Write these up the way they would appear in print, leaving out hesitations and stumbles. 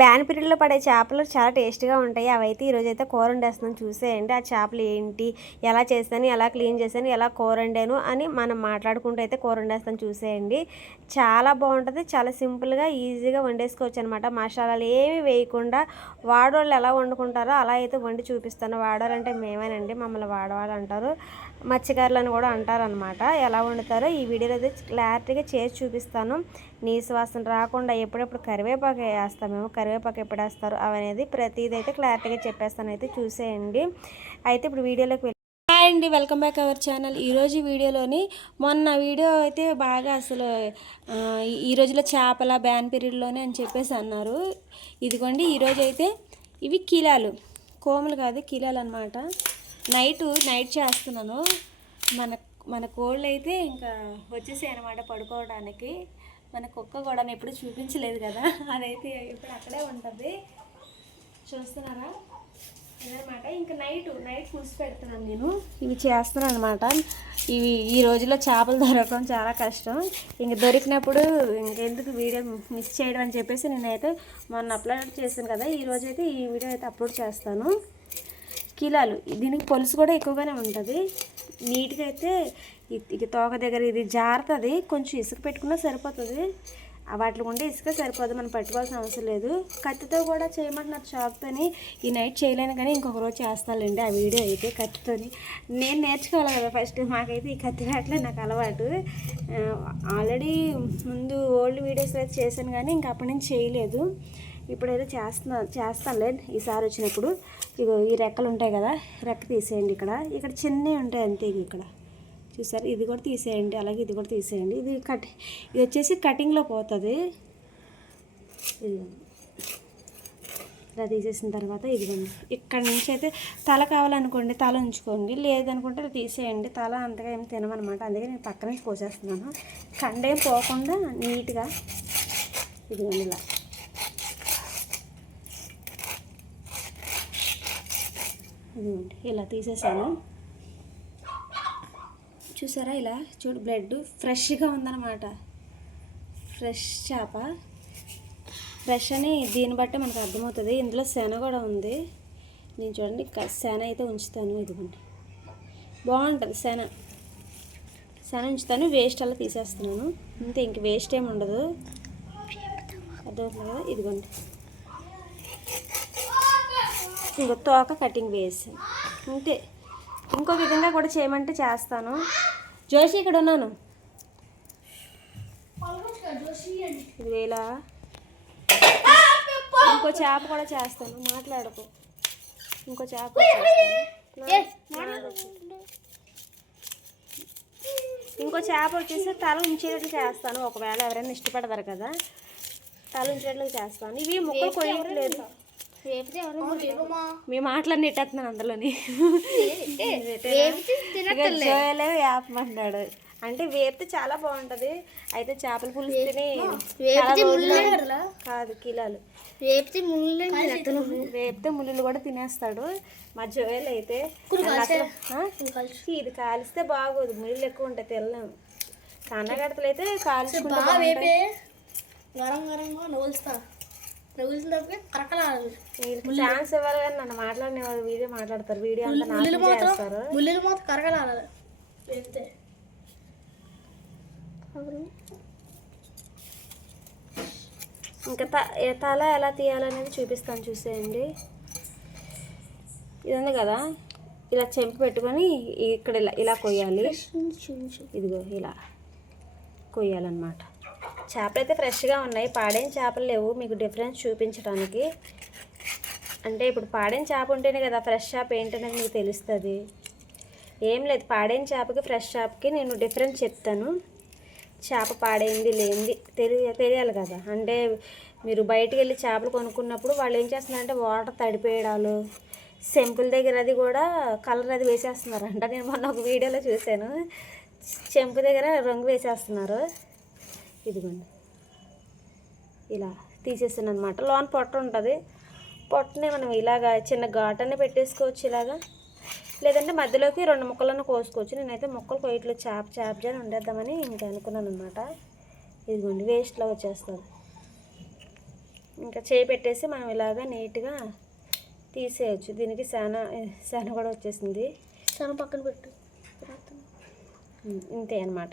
Ban పీరియడ్లో పడే చేపలు చాలా టేస్ట్గా ఉంటాయి. అవైతే ఈరోజైతే కూర వండేస్తున్నాను, చూసేయండి. ఆ చేపలు ఏంటి, ఎలా చేస్తాను, ఎలా క్లీన్ చేశాను, ఎలా కూర వండాను అని మనం మాట్లాడుకుంటూ అయితే కూర వండేస్తాను, చూసేయండి. చాలా బాగుంటుంది, చాలా సింపుల్గా ఈజీగా వండేసుకోవచ్చు అనమాట. మసాలాలు ఏమి వేయకుండా వాడవాళ్ళు ఎలా వండుకుంటారో అలా అయితే వండి చూపిస్తాను. వాడవాలంటే మేమేనండి, మమ్మల్ని వాడవాళ్ళు అంటారు, మత్స్యకారులను కూడా అంటారనమాట. ఎలా వండుతారో ఈ వీడియోలో అయితే క్లారిటీగా చేసి చూపిస్తాను. నీసు వాసన రాకుండా ఎప్పుడెప్పుడు కరివేపాకు వేస్తాం, మేము కరివేపాకు ఎప్పుడు వేస్తారు అవనేది ప్రతిదీ అయితే క్లారిటీగా చెప్పేస్తాను, అయితే చూసేయండి. అయితే ఇప్పుడు వీడియోలోకి హాయ్ అండి, వెల్కమ్ బ్యాక్ అవర్ ఛానల్. ఈరోజు వీడియోలోని మొన్న వీడియో అయితే బాగా అసలు ఈ రోజులో చేపల బ్యాన్ పీరియడ్లోనే అని చెప్పేసి అన్నారు. ఇదిగోండి ఈరోజు అయితే ఇవి కిలాలు, కోములు కాదు కిలాలు అనమాట. నైట్ చేస్తున్నాను. మన కోళ్ళు అయితే ఇంకా వచ్చేసాయి అనమాట పడుకోవడానికి. మన కుక్క కూడా ఎప్పుడు చూపించలేదు కదా, అదైతే ఇప్పుడు అక్కడే ఉంటుంది, చూస్తున్నారా అదనమాట. ఇంకా నైట్ పులుసు పెడుతున్నాను నేను. ఇవి చేస్తున్నాను అనమాట. ఇవి ఈ రోజుల్లో చేపలు దొరకడం చాలా కష్టం. ఇంక దొరికినప్పుడు ఇంకెందుకు వీడియో మిస్ చేయడం అని చెప్పేసి నేనైతే మొన్న అప్లోడ్ చేశాను కదా, ఈరోజైతే ఈ వీడియో అయితే అప్లోడ్ చేస్తాను. కిలాలు, దీనికి పులుసు కూడా ఎక్కువగానే ఉంటుంది. నీట్గా అయితే ఇది తోక దగ్గర ఇది జారుతుంది, కొంచెం ఇసుక పెట్టుకున్నా సరిపోతుంది. వాటిలో ఉండే ఇసుక సరిపోదు, మనం పట్టుకోవాల్సిన అవసరం లేదు. కత్తితో కూడా చేయమంటున్నారు, చాకుతోని. ఈ నైట్ చేయలేను కానీ ఇంకొక రోజు చేస్తానండి ఆ వీడియో అయితే కత్తితోని. నేను నేర్చుకోవాలి కదా ఫస్ట్, మాకైతే ఈ కత్తి రావట్లే, నాకు అలవాటు. ఆల్రెడీ ముందు ఓల్డ్ వీడియోస్ అయితే చేశాను కానీ ఇంకా అప్పటి నుంచి చేయలేదు. ఇప్పుడైతే చేస్తానులే ఈసారి వచ్చినప్పుడు. ఇగో ఈ రెక్కలు ఉంటాయి కదా, రెక్క తీసేయండి. ఇక్కడ చిన్నవి ఉంటాయి అంతే. ఇక్కడ చూసారు, ఇది కూడా తీసేయండి, అలాగే ఇది కూడా తీసేయండి. ఇది వచ్చేసి కటింగ్లో పోతుంది. ఇలా తీసేసిన తర్వాత ఇదిగోండి, ఇక్కడ నుంచి అయితే తల కావాలనుకోండి తల ఉంచుకోండి, లేదనుకుంటే తీసేయండి. తల అంతగా ఏం తినమనమాట, అందుకే నేను పక్క నుంచి కోసేస్తున్నాను. కండేం పోకుండా నీట్గా ఇదిగోండి ఇలా ఇలా తీసేసాను. చూసారా, ఇలా చూడు బ్లడ్ ఫ్రెష్గా ఉందన్నమాట. ఫ్రెష్ చేప, ఫ్రెష్ అని దీన్ని బట్టి మనకు అర్థమవుతుంది. ఇందులో శన కూడా ఉంది. నేను చూడండి శన అయితే ఉంచుతాను, ఇదిగోండి బాగుంటుంది. శన ఉంచుతాను, వేస్ట్ అలా తీసేస్తున్నాను అంతే. ఇంక వేస్ట్ ఏమి ఉండదు, అర్థమవుతుంది కదా. ఇదిగోండి ఇంకో తోక కటింగ్ వేసి అంతే. ఇంకో విధంగా కూడా చేయమంటే చేస్తాను. జోషి ఇక్కడ ఉన్నాను, ఇలా ఇంకో చేప కూడా చేస్తాను. మాట్లాడకు, ఇంకో చేప ఇంకో చేప వచ్చేసి తల ఉంచేటట్లు చేస్తాను. ఒకవేళ ఎవరైనా ఇష్టపడతారు కదా, తల ఉంచేటట్లు చేస్తాను. ఇవి ముక్కలు కొయ్యట్లేదు, మీ మాటలన్నీ ఎట్టేస్తున్నాను అందులోని. జోయలే వేపమంటాడు, అంటే వేపితే చాలా బాగుంటుంది. అయితే చేపల పులుసు తిని కాదు కిలాలు వేపితే ముళ్ళు కూడా తినేస్తాడు మా జోయల్ అయితే. ఇది కాలిస్తే బాగోదు, ముళ్ళు ఎక్కువ ఉంటాయి, తెల్లము. కన్నగడతలు అయితే కాల్చుకుంటా ఛాన్స్ ఇవ్వాలి కానీ నన్ను మాట్లాడిన వాళ్ళు వీడియో మాట్లాడతారు, వీడియో అంతా చేస్తారు. ఇంకా తల ఎలా తీయాలనేది చూపిస్తాను, చూసేయండి. ఇది ఉంది కదా, ఇలా చెంపు పెట్టుకొని ఇక్కడ ఇలా కొయ్యాలి. ఇదిగో ఇలా కొయ్యాలన్నమాట. చేపలు అయితే ఫ్రెష్గా ఉన్నాయి, పాడైన చేపలు లేవు. మీకు డిఫరెన్స్ చూపించడానికి, అంటే ఇప్పుడు పాడైన చేప ఉంటేనే కదా ఫ్రెష్ చేప ఏంటనేది మీకు తెలుస్తుంది. ఏం లేదు, పాడైన చేపకి ఫ్రెష్ చేపకి నేను డిఫరెన్స్ చెప్తాను. చేప పాడైంది లేనిది తెలియాలి కదా. అంటే మీరు బయటికి వెళ్ళి చేపలు కొనుక్కున్నప్పుడు వాళ్ళు ఏం చేస్తున్నారంటే వాటర్ తడిపేయడాలు, సెంపుల్ దగ్గర అది కూడా కలర్ అది వేసేస్తున్నారంట. నేను మొన్న ఒక వీడియోలో చూశాను, చెంపు దగ్గర రంగు వేసేస్తున్నారు. ఇదిగోండి ఇలా తీసేసాను అనమాట. లోన్ పొట్ట ఉంటుంది, పొట్టని మనం ఇలాగా చిన్న ఘాటనే పెట్టేసుకోవచ్చు ఇలాగా, లేదంటే మధ్యలోకి 2 ముక్కలను కోసుకోవచ్చు. నేనైతే ముక్కలు కొయ్యట్లో చేప ఉండేద్దామని ఇంకా అనుకున్నాను అనమాట. ఇదిగోండి వేస్ట్లో వచ్చేస్తుంది. ఇంకా చేయి పెట్టేసి మనం ఇలాగా నీట్గా తీసేయచ్చు. దీనికి శాన కూడా వచ్చేసింది. శాన పక్కన పెట్టు. ఇంతే అనమాట.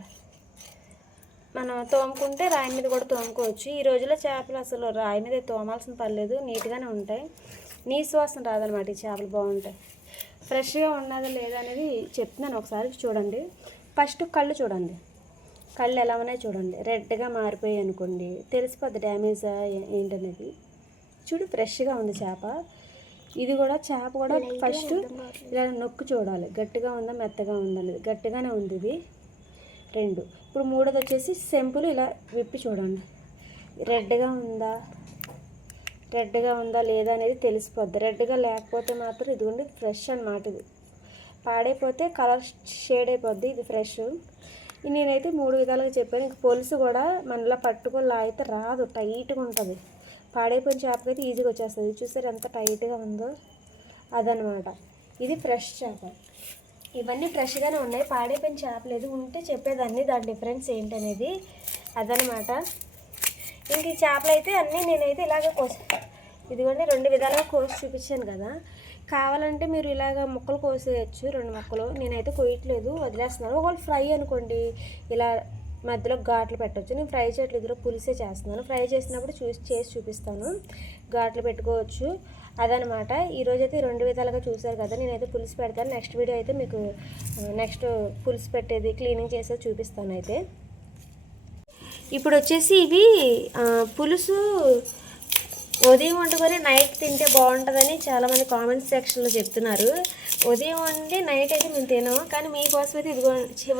మనం తోముకుంటే రాయి మీద కూడా తోముకోవచ్చు. ఈ రోజుల్లో చేపలు అసలు రాయి మీద తోమాల్సిన పర్లేదు, నీట్గానే ఉంటాయి. నీసు వాసన రాదనమాట. ఈ చేపలు బాగుంటాయి. ఫ్రెష్గా ఉన్నదా లేదా అనేది చెప్తున్నాను, ఒకసారి చూడండి. ఫస్ట్ కళ్ళు చూడండి, కళ్ళు ఎలా ఉన్నాయో చూడండి. రెడ్గా మారిపోయాయి అనుకోండి, తెలిసిపోద్ది డ్యామేజ్ ఏంటనేది. చూడు ఫ్రెష్గా ఉంది చేప. ఇది కూడా చేప కూడా ఫస్ట్ ఇలా నొక్కి చూడాలి, గట్టిగా ఉందా మెత్తగా ఉందా అనేది. గట్టిగానే ఉంది ఇది. 2. ఇప్పుడు 3వది వచ్చేసి సెంపులు ఇలా విప్పి చూడండి, రెడ్గా ఉందా లేదా అనేది తెలిసిపోద్ది. రెడ్గా లేకపోతే మాత్రం ఇదిగోండి ఫ్రెష్ అన్నమాట. ఇది పాడైపోతే కలర్ షేడ్ అయిపోద్ది. ఇది ఫ్రెష్. నేనైతే 3 విధాలుగా చెప్పాను. ఇంక పులుసు కూడా మనలా పట్టుకొని లాగితే రాదు, టైట్గా ఉంటుంది. పాడైపోయిన చేపకైతే ఈజీగా వచ్చేస్తుంది. చూసారు ఎంత టైట్గా ఉందో, అదనమాట. ఇది ఫ్రెష్ చేప. ఇవన్నీ ఫ్రెష్గానే ఉన్నాయి. పాడైపోయిన చేపలు ఏది ఉంటే చెప్పేదాన్ని, దాని డిఫరెన్స్ ఏంటనేది. అదనమాట. ఇంక ఈ చేపలు అయితే అన్నీ నేనైతే ఇలాగ ఇదిగోండి 2 విధాలుగా కోసి చూపించాను కదా. కావాలంటే మీరు ఇలాగ ముక్కలు కోసేయచ్చు, 2 ముక్కలు. నేనైతే కొయ్యట్లేదు, వదిలేస్తున్నాను. ఒకవేళ ఫ్రై అనుకోండి ఇలా మధ్యలో ఘాట్లు పెట్టవచ్చు. నేను ఫ్రై చేయట్లేదు, ఇద్దరు పులిసే చేస్తున్నాను. ఫ్రై చేసినప్పుడు చేసి చూపిస్తాను, ఘాట్లు పెట్టుకోవచ్చు. అదనమాట. ఈరోజైతే 2 విధాలుగా చూసారు కదా. నేనైతే పులుసు పెడతాను. నెక్స్ట్ వీడియో అయితే మీకు నెక్స్ట్ పులుసు పెట్టేది క్లీనింగ్ చేసేది చూపిస్తాను. అయితే ఇప్పుడు వచ్చేసి ఇవి పులుసు ఉదయం వండుకొని నైట్ తింటే బాగుంటుందని చాలామంది కామెంట్స్ సెక్షన్లో చెప్తున్నారు. ఉదయం వండి నైట్ అయితే మేము తినాము, కానీ మీకోసం అయితే ఇదిగో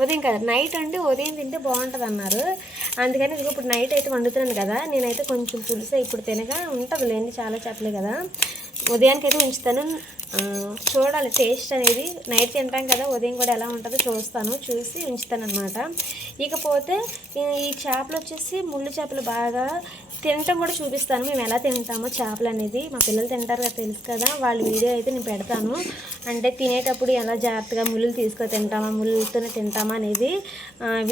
ఉదయం కదా నైట్ అంటే ఉదయం తింటే బాగుంటుంది అన్నారు. అందుకని ఇదిగో ఇప్పుడు నైట్ అయితే వండుతున్నాను కదా. నేనైతే కొంచెం పులుసు ఇప్పుడు తినగా ఉంటుంది లేండి, చాలా చెప్పలే కదా. ఉదయానికి అయితే ఉంచుతాను, చూడాలి టేస్ట్ అనేది. నైట్ తింటాం కదా, ఉదయం కూడా ఎలా ఉంటుందో చూసి ఉంచుతాను అనమాట. ఇకపోతే ఈ చేపలు వచ్చేసి ముళ్ళు చేపలు బాగా తినటం కూడా చూపిస్తాను, మేము ఎలా తింటామో చేపలు అనేది. మా పిల్లలు తింటారు కదా, తెలుసు కదా, వాళ్ళ వీడియో అయితే నేను పెడతాను. అంటే తినేటప్పుడు ఎలా జాగ్రత్తగా ముళ్ళులు తీసుకొని తింటామా, ముళ్ళుతోనే తింటామా అనేది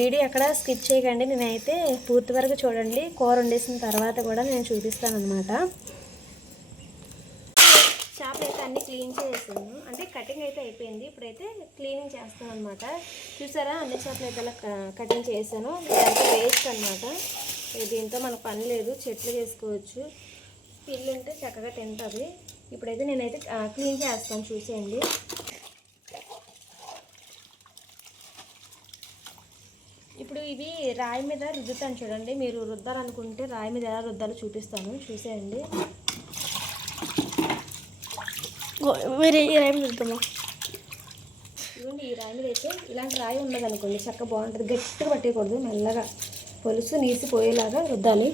వీడియో ఎక్కడ స్కిప్ చేయకండి. నేనైతే పూర్తి వరకు చూడండి. కూర వండేసిన తర్వాత కూడా నేను చూపిస్తాను అనమాట. చేపలు అయితే అన్నీ క్లీన్ చేసాను, అంటే కటింగ్ అయితే అయిపోయింది. ఇప్పుడైతే క్లీనింగ్ చేస్తాను అనమాట. చూసారా అన్ని చేపలు అయితే అలా కటింగ్ చేశాను. ఇదంతా వేస్ట్ అనమాట. దీంతో మనకు పని లేదు, చెట్లు వేసుకోవచ్చు. పిల్లి ఉంటే చక్కగా తింటుంది. ఇప్పుడైతే నేనైతే క్లీన్ చేస్తాను, చూసేయండి. ఇప్పుడు ఇవి రాయి మీద రుద్దుతాను చూడండి. మీరు రుద్దాలనుకుంటే రాయి మీద ఎలా రుద్దాలో చూపిస్తాను, చూసేయండి. వేరే రాయి మీద రుద్దామా? ఇదిగోండి ఈ రాయి మీద అయితే ఇలాంటి రాయి ఉండదనుకోండి, చక్కగా బాగుంటుంది. గట్టిగా పట్టేయకూడదు, మెల్లగా పులుసు నీసిపోయేలాగా రుద్దాలి.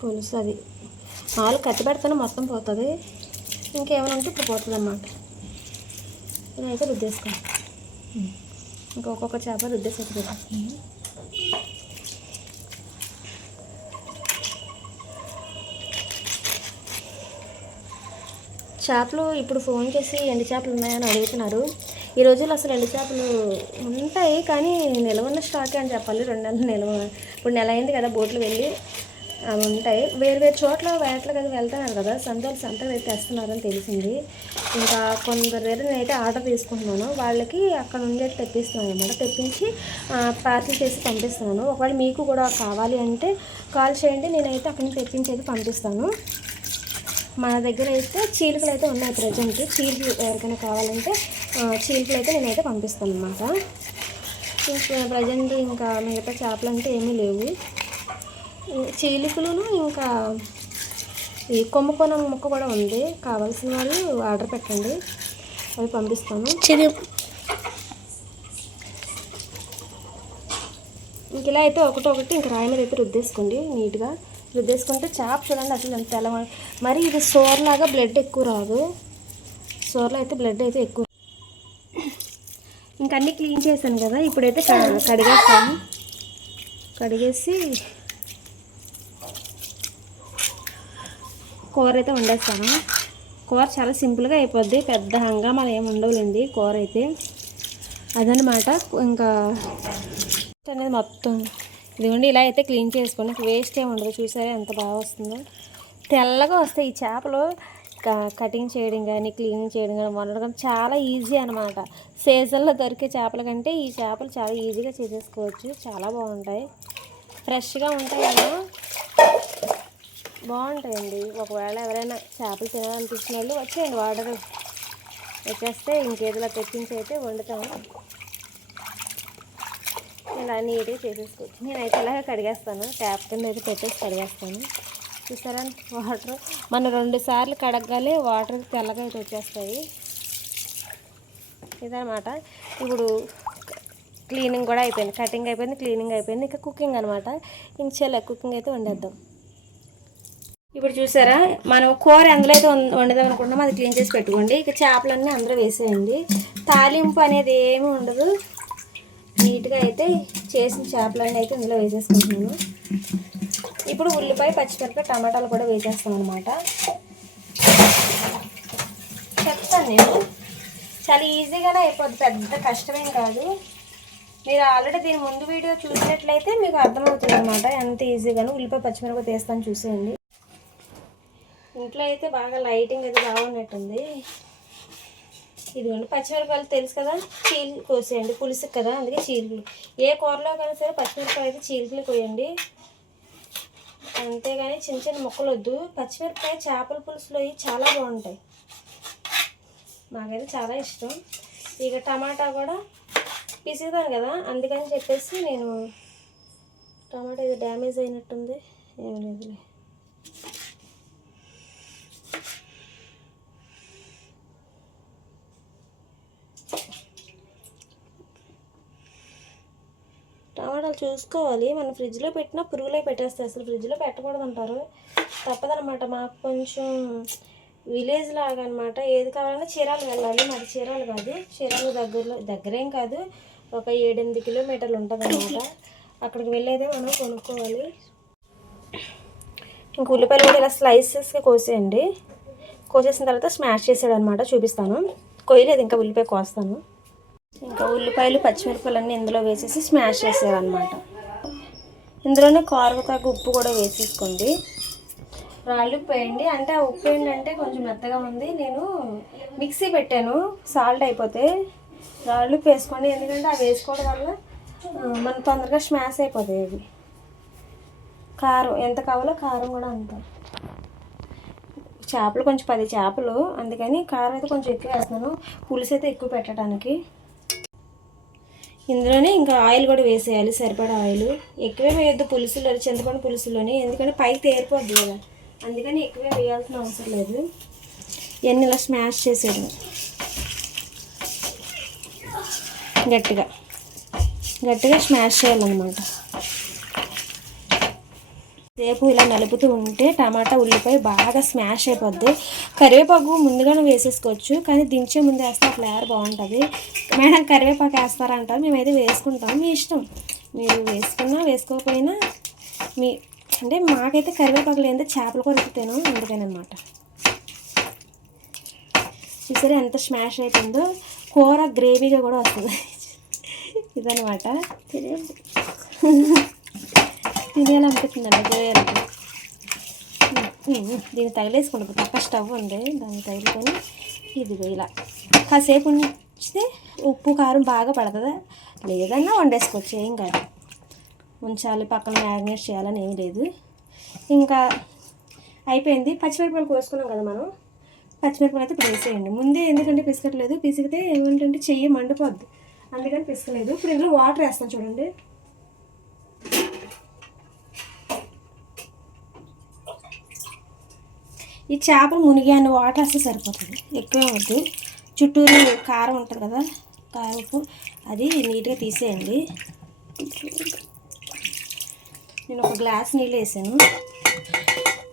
పులుసు అది మాలు కత్తి పెడతాను మొత్తం పోతుంది. ఇంకేమైనా ఉంటే ఇప్పుడు పోతుంది అన్నమాట. నేనైతే రుద్దేసుకోండి. ఇంకొక చేప రుద్దేసి పెట్టేస్తాను. చేపలు ఇప్పుడు ఫోన్ చేసి ఎండు చేపలు ఉన్నాయని అడుగుతున్నారు. ఈ రోజుల్లో అసలు ఎండు చేపలు ఉంటాయి, కానీ నిలవన్న స్టాకే అని చెప్పాలి. 2 నెలలు నిలవ. ఇప్పుడు నెల అయింది కదా బోట్లు వెళ్ళి, అవి ఉంటాయి. వేరు చోట్ల వేటలకు అది వెళ్తున్నారు కదా, సంతలు అయితే తెస్తున్నారని తెలిసింది. ఇంకా కొందరు దగ్గర నేనైతే ఆర్డర్ తీసుకుంటున్నాను. వాళ్ళకి అక్కడ నుండి తెప్పిస్తున్నాను అనమాట. తెప్పించి పార్సిల్ చేసి పంపిస్తున్నాను. ఒకవేళ మీకు కూడా కావాలి అంటే కాల్ చేయండి, నేనైతే అక్కడి నుంచి తెప్పించి అయితే పంపిస్తాను. మన దగ్గర అయితే చీలికలు అయితే ఉన్నాయి ప్రజెంట్. చీలికలు ఎవరికైనా కావాలంటే చీలికలు అయితే నేనైతే పంపిస్తాను అనమాట. ఇంకా ప్రజెంట్ ఇంకా మిగతా చేపలు అంటే ఏమీ లేవు. చీలికలను ఇంకా ఈ కొమ్ముకొన ముక్క కూడా ఉంది. కావాల్సిన వాళ్ళు ఆర్డర్ పెట్టండి, అవి పంపిస్తాను. ఇంక ఇలా అయితే ఒకటి ఇంక రాయి మీద అయితే రుద్దేసుకోండి. నీట్గా రుద్దేసుకుంటే చేప చూడండి అసలు ఎంత తెల్ల. మరి ఇది సోర్లాగా బ్లడ్ ఎక్కువ రాదు. సోర్లో అయితే బ్లడ్ అయితే ఎక్కువ. ఇంక అన్నీ క్లీన్ చేశాను కదా. ఇప్పుడైతే కడిగేస్తాను. కడిగేసి కూర అయితే వండేస్తాను. కూర చాలా సింపుల్గా అయిపోద్ది, పెద్ద హంగామాలు ఏమి ఉండవులేండి కూర అయితే. అదనమాట. ఇంకా అనేది మొత్తం ఇదిగోండి ఇలా అయితే క్లీన్ చేసుకోండి, వేస్ట్ ఏమి ఉండదు. చూసారా ఎంత బాగా వస్తుందో, తెల్లగా వస్తాయి ఈ చేపలు. కటింగ్ చేయడం కానీ క్లీనింగ్ చేయడం కానీ వండడం చాలా ఈజీ అనమాట. సీజన్లో దొరికే చేపల కంటే ఈ చేపలు చాలా ఈజీగా చేసేసుకోవచ్చు. చాలా బాగుంటాయి, ఫ్రెష్గా ఉంటాయి కదా, బాగుంటాయండి. ఒకవేళ ఎవరైనా చేపలు తినాలనిపించిన వాళ్ళు వచ్చేయండి, వాటర్ వచ్చేస్తే ఇంకేదిలా తెప్పించి అయితే వండుతాము. ఇలా నీట్గా చేసేసుకోవచ్చు. నేనైతే ఇలాగే కడిగేస్తాను, ట్యాప్ కింద అయితే పెట్టేసి కడిగేస్తాను. చూసారా వాటర్ మనం 2 సార్లు కడగగానే వాటర్ తెల్లగా అయితే వచ్చేస్తాయి. ఇదనమాట. ఇప్పుడు క్లీనింగ్ కూడా అయిపోయింది, కటింగ్ అయిపోయింది, క్లీనింగ్ అయిపోయింది. ఇంకా కుకింగ్ అనమాట. ఇంక కుకింగ్ అయితే వండేద్దాం. ఇప్పుడు చూసారా మనం కూర అందులో అయితే వండుదాం అనుకుంటున్నాం, అది క్లీన్ చేసి పెట్టుకోండి. ఇక చేపలన్నీ అందులో వేసేయండి. తాలింపు అనేది ఏమి ఉండదు, నీట్గా అయితే చేసిన చేపలన్నీ అయితే ఇందులో వేసేసుకుంటున్నాను. ఇప్పుడు ఉల్లిపాయ, పచ్చిమిరపకాయ, టమాటాలు కూడా వేసేస్తాం అనమాట. చెప్తాను నేను, చాలా ఈజీగానే అయిపోద్ది, పెద్ద కష్టమేం కాదు. మీరు ఆల్రెడీ దీని ముందు వీడియో చూసినట్లయితే మీకు అర్థమవుతుంది అనమాట ఎంత ఈజీగాను. ఉల్లిపాయ, పచ్చిమిరపకాయ తీస్తాను చూసేయండి. ఇంట్లో అయితే బాగా లైటింగ్ అయితే బాగున్నట్టుంది. ఇదిగోండి పచ్చిమిరపకాయలు తెలుసు కదా, చీలికలు కోసేయండి, పులుసు కదా అందుకే చీలికలు. ఏ కూరలో కానీ సరే పచ్చిమిరపకాయ అయితే చీలికలు కోయండి, అంతేగాని చిన్న చిన్న ముక్కలు వద్దు. పచ్చిమిరపకాయ చేపల పులుసులో చాలా బాగుంటాయి, మాకైతే చాలా ఇష్టం. ఇక టమాటా కూడా పిసుకుతాను కదా, అందుకని చెప్పేసి నేను టమాటా ఇది డ్యామేజ్ అయినట్టుంది, ఏం లేదులే. టమాటాలు చూసుకోవాలి, మనం ఫ్రిడ్జ్లో పెట్టినా పురుగులే పెట్టేస్తాయి, అసలు ఫ్రిడ్జ్లో పెట్టకూడదు అంటారు. తప్పదనమాట, మాకు కొంచెం విలేజ్ లాగా అనమాట. ఏది కావాలన్నా చీరాలు వెళ్ళాలి, మాది చీరాలు కాదు, చీరాలు దగ్గరేం కాదు, ఒక 7-8 కిలోమీటర్లు ఉంటుంది అనమాట. అక్కడికి వెళ్ళేదే మనం కొనుక్కోవాలి. ఇంక ఉల్లిపాయలు కూడా ఇలా స్లైసెస్గా కోసేయండి. కోసేసిన తర్వాత స్మాష్ చేసాడు అనమాట, చూపిస్తాను. కొయ్యలేదు ఇంకా, ఉల్లిపాయ కోస్తాను. ఇంకా ఉల్లిపాయలు, పచ్చిమిరపకాయలు అన్నీ ఇందులో వేసేసి స్మాష్ చేసేవన్నమాట. ఇందులోనే కారం తగ్గ ఉప్పు కూడా వేసేసుకోండి. రాళ్ళు ఉప్పు వేయండి, అంటే ఆ ఉప్పు ఏంటంటే కొంచెం మెత్తగా ఉంది, నేను మిక్సీ పెట్టాను సాల్ట్ అయిపోతే. రాళ్ళు ఉప్పు వేసుకోండి, ఎందుకంటే అవి వేసుకోవడం వల్ల మన తొందరగా స్మాష్ అయిపోతాయి అవి. కారం ఎంత కావాలో కారం కూడా అంత. చేపలు కొంచెం 10 చేపలు, అందుకని కారం అయితే కొంచెం ఎక్కువ వేస్తున్నాను, పులుసు అయితే ఎక్కువ పెట్టడానికి. ఇందులోనే ఇంకా ఆయిల్ కూడా వేసేయాలి, సరిపడా ఆయిల్. ఎక్కువే వేయొద్దు పులుసులో, చింతపండు పులుసులోనే, ఎందుకంటే పైకి తేరిపోద్ది కదా, అందుకని ఎక్కువే వేయాల్సిన అవసరం లేదు. ఇవన్నీ ఇలా స్మాష్ చేసేది గట్టిగా స్మాష్ చేయాలన్నమాట. సేపు ఇలా నలుపుతూ ఉంటే టమాటా, ఉల్లిపాయ బాగా స్మాష్ అయిపోద్ది. కరివేపాకు ముందుగానే వేసేసుకోవచ్చు, కానీ దించే ముందు వేస్తే ఆ ఫ్లేవర్ బాగుంటుంది. మేడం కరివేపాకు వేస్తారంటారు, మేమైతే వేసుకుంటాం, మీ ఇష్టం, మీరు వేసుకున్నా వేసుకోకపోయినా మీ అంటే. మాకైతే కరివేపాకు లేదంటే చేపలు కొరుకుతాను, అందుకని అనమాట. చూసారా ఎంత స్మాష్ అయిపోయిందో, కూర గ్రేవీగా కూడా వస్తుంది. ఇదనమాట, తినేయాలనిపిస్తుందండి చేయాలంటే. దీన్ని తగిలేసుకుంటాం, పక్క స్టవ్ ఉంది, దాన్ని తగిలికొని ఇదిగో ఇలా కాసేపు ఉంచితే ఉప్పు కారం బాగా పడుతుంది. లేదన్నా వండేసుకోవచ్చు, ఏం కాదు, ఉంచాలి పక్కన మ్యారినేట్ చేయాలని ఏమీ లేదు. ఇంకా అయిపోయింది. పచ్చిమిరపకాయలు కోసుకున్నాం కదా మనం, పచ్చిమిరపకాయలు అయితే ఇప్పుడు వేసేయండి ముందే, ఎందుకంటే పిసకట్లేదు, పిసికితే ఏమిటంటే చెయ్యి మండిపోద్ది, అందుకని పిసకలేదు. ఇప్పుడు ఇందులో వాటర్ వేస్తాను చూడండి. ఈ చేపలు మునిగాన్ని వాటర్ వేస్తే సరిపోతుంది, ఎక్కువే వద్దు. చుట్టూరు కారం ఉంటుంది కదా, కారం ఉప్పు, అది నీట్గా తీసేయండి. నేను ఒక గ్లాస్ నీళ్ళు వేసాను.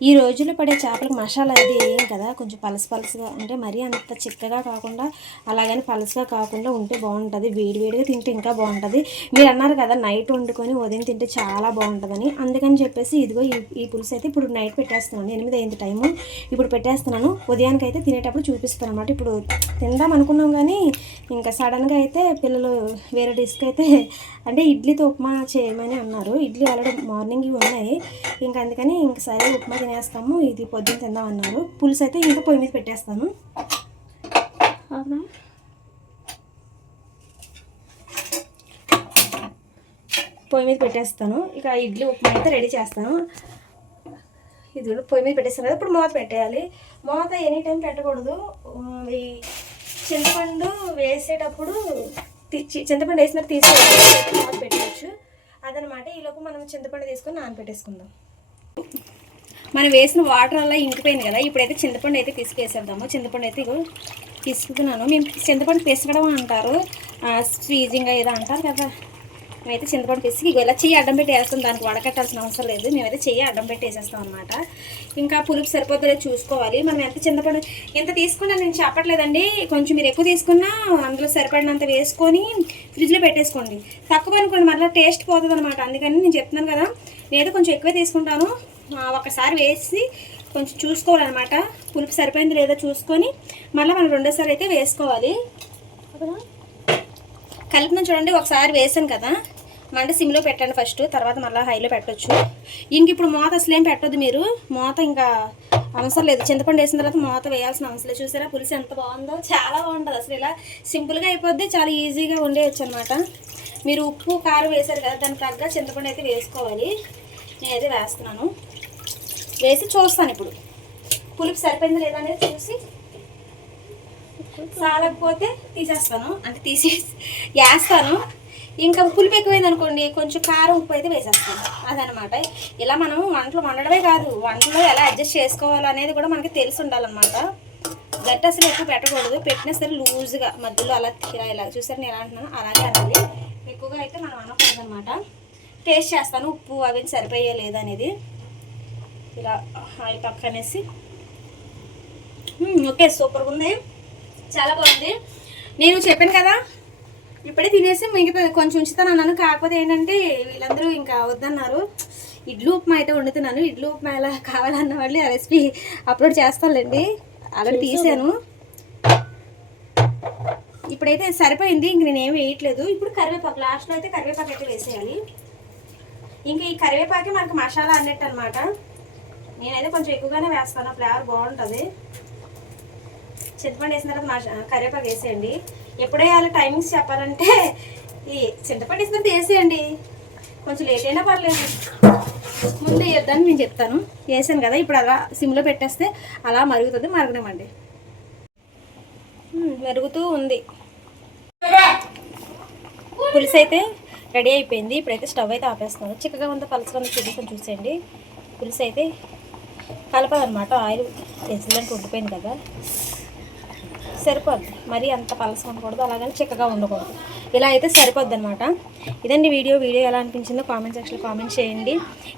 ఈ రోజుల్లో పడే చేపలకు మసాలా అది ఏం కదా, కొంచెం పలసగా అంటే మరీ అంత చిక్కగా కాకుండా అలాగని పలసగా కాకుండా ఉంటే బాగుంటుంది. వేడివేడిగా తింటే ఇంకా బాగుంటుంది. మీరు అన్నారు కదా నైట్ వండుకొని ఉదయం తింటే చాలా బాగుంటుందని, అందుకని చెప్పేసి ఇదిగో ఈ పులుసు అయితే ఇప్పుడు నైట్ పెట్టేస్తున్నాను. 8 అయింది టైము, ఇప్పుడు పెట్టేస్తున్నాను. ఉదయానికి అయితే తినేటప్పుడు చూపిస్తాను అనమాట. ఇప్పుడు తిందాం అనుకున్నాం కానీ ఇంకా సడన్గా అయితే పిల్లలు వేరే డిష్కి అయితే అంటే ఇడ్లీతో ఉప్మా చేయమని అన్నారు. ఇడ్లీ ఆల్రెడీ మార్నింగ్ ఉన్నాయి, ఇంకా అందుకని ఇంకా సరే ఉప్మా తినేస్తాము, ఇది పొద్దున్న తిందాం అన్నారు. పులుసు అయితే ఇంకా పొయ్యి మీద పెట్టేస్తాను. అవునా, పొయ్యి మీద పెట్టేస్తాను. ఇక ఇడ్లీ ఉప్మా అయితే రెడీ చేస్తాను. ఇది కూడా పొయ్యి మీద పెట్టేస్తాను కదా, ఇప్పుడు మూత పెట్టేయాలి. మూత ఎనీ టైం పెట్టకూడదు. ఈ చింతపండు వేసేటప్పుడు చింతపండు వేసినట్టు తీసుకొని మూత పెట్టవచ్చు అదనమాట. ఈలోపు మనం చింతపండు తీసుకొని నానబెట్టేసుకుందాం. మనం వేసిన వాటర్ అలా ఇంకిపోయింది కదా, ఇప్పుడైతే చింతపండు అయితే పిసికేసేద్దాము. చింతపండు అయితే ఇగో పిసుకుతున్నాను. మేము చింతపండు పిసకడం అంటారు, స్వీజింగ్ ఏదో అంటారు కదా. మేమైతే చింతపండు పిసికి ఇగో ఇలా చెయ్యి అడ్డం పెట్టి వేస్తాం, దానికి వడకట్టాల్సిన అవసరం లేదు. మేమైతే చెయ్యి అడ్డం పెట్టి వేసేస్తాం అనమాట. ఇంకా పులుపు సరిపోతుందో చూసుకోవాలి. మనం ఎంత చింతపండు ఎంత తీసుకున్నా నేను చెప్పట్లేదండి, కొంచెం మీరు ఎక్కువ తీసుకున్నా అందులో సరిపడినంత వేసుకొని ఫ్రిడ్జ్లో పెట్టేసుకోండి. తక్కువ అనుకోండి మళ్ళీ టేస్ట్ పోతుంది అనమాట. అందుకని నేను చెప్తున్నాను కదా, నేనైతే కొంచెం ఎక్కువే తీసుకుంటాను. ఒకసారి వేసి కొంచెం చూసుకోవాలన్నమాట, పులుపు సరిపోయింది లేదో చూసుకొని మళ్ళీ మనం రెండోసారి అయితే వేసుకోవాలి. కలుపున చూడండి, ఒకసారి వేసాను కదా, మంట సిమ్లో పెట్టండి ఫస్ట్, తర్వాత మళ్ళీ హైలో పెట్టచ్చు. ఇంక ఇప్పుడు మూత అసలేం పెట్టొద్దు మీరు, మూత ఇంకా అవసరం లేదు. చింతపండు వేసిన తర్వాత మూత వేయాల్సిన అవసరం లేదు. చూసారా పులుసు ఎంత బాగుందో, చాలా బాగుంటుంది అసలు. ఇలా సింపుల్గా అయిపోద్ది, చాలా ఈజీగా వండేయచ్చు అనమాట. మీరు ఉప్పు కారం వేసారు కదా, దానికి తగ్గ చింతపండు అయితే వేసుకోవాలి. నేనైతే వేస్తున్నాను, వేసి చూస్తాను ఇప్పుడు పులుపు సరిపోయింది లేదా అనేది చూసి, సాలకపోతే తీసేస్తాను, అంటే వేస్తాను. ఇంకా పులుపు ఎక్కువైంది అనుకోండి కొంచెం కారం ఉప్పు అయితే వేసేస్తాను. అదనమాట. ఇలా మనం వంటలు వండడమే కాదు, వంటలో ఎలా అడ్జస్ట్ చేసుకోవాలనేది కూడా మనకి తెలిసి ఉండాలన్నమాట. గట్టి అసలు ఎక్కువ పెట్టకూడదు, పెట్టినా సరే లూజ్గా మధ్యలో అలా ఇలా చూసారు నేను ఎలా అంటున్నాను అలాగే అనాలి. ఎక్కువగా అయితే మనం అనకూడదు అనమాట. టేస్ట్ చేస్తాను ఉప్పు అవి సరిపోయే లేదనేది. ఇలా ఆయిల్ పక్కనేసి ఓకే, సూపర్గా ఉంది, చాలా బాగుంది. నేను చెప్పాను కదా ఇప్పుడే తినేసి మిగతా కొంచెం ఉంచుతాను అన్నాను. కాకపోతే ఏంటంటే వీళ్ళందరూ ఇంకా వద్దన్నారు. ఇడ్లీ ఉప్మా అయితే వండుతున్నాను. ఇడ్లీ ఉప్మా ఎలా కావాలన్న వాళ్ళు ఆ రెసిపీ అప్లోడ్ చేస్తానులేండి, ఆల్రెడీ తీసాను. ఇప్పుడైతే సరిపోయింది, ఇంక నేనేం వేయట్లేదు. ఇప్పుడు కరివేపాకు లాస్ట్లో అయితే కరివేపాకు అయితే వేసేయాలి. ఇంకా ఈ కరివేపాకే మనకు మసాలా అన్నట్టు అనమాట. నేనైతే కొంచెం ఎక్కువగానే వేస్తాను, ఫ్లేవర్ బాగుంటుంది. చింతపండు వేసిన తర్వాత కరివేపాకు వేసేయండి. ఎప్పుడు వేయాలి టైమింగ్స్ చెప్పాలంటే, ఈ చింతపండు వేసిన తర్వాత వేసేయండి, కొంచెం లేట్ అయినా పర్లేదు, ముందు వేయొద్దని నేను చెప్తాను. వేసాను కదా, ఇప్పుడు అలా సిమ్లో పెట్టేస్తే అలా మరుగుతుంది. మరగనివ్వండి, మరుగుతూ ఉంది. పులుసు అయితే రెడీ అయిపోయింది. ఇప్పుడైతే స్టవ్ అయితే ఆపేస్తున్నాను. చిక్కగా ఉందో పలుసుగా ఉందో చూపిస్తాను చూసేయండి. పులుసు అయితే కలపదనమాట, ఆయిల్ వేసేదానికి ఉండిపోయింది కదా, సరిపోద్ది. మరి అంత పలసగా ఉండకూడదు, అలాగని చిక్కగా ఉండకూడదు. ఇలా అయితే సరిపోద్ది అనమాట. ఇదండి వీడియో ఎలా అనిపించిందో కామెంట్ సెక్షన్లో కామెంట్ చేయండి.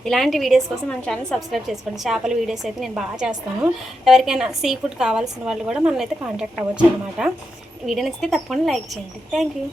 ఇలాంటి వీడియోస్ కోసం మన ఛానల్ సబ్స్క్రైబ్ చేసుకోండి. చేపల వీడియోస్ అయితే నేను బాగా చేస్తాను. ఎవరికైనా సీ ఫుడ్ కావాల్సిన వాళ్ళు కూడా మనల్ని అయితే కాంటాక్ట్ అవ్వచ్చు అనమాట. వీడియో నచ్చితే తప్పకుండా లైక్ చేయండి. Thank you.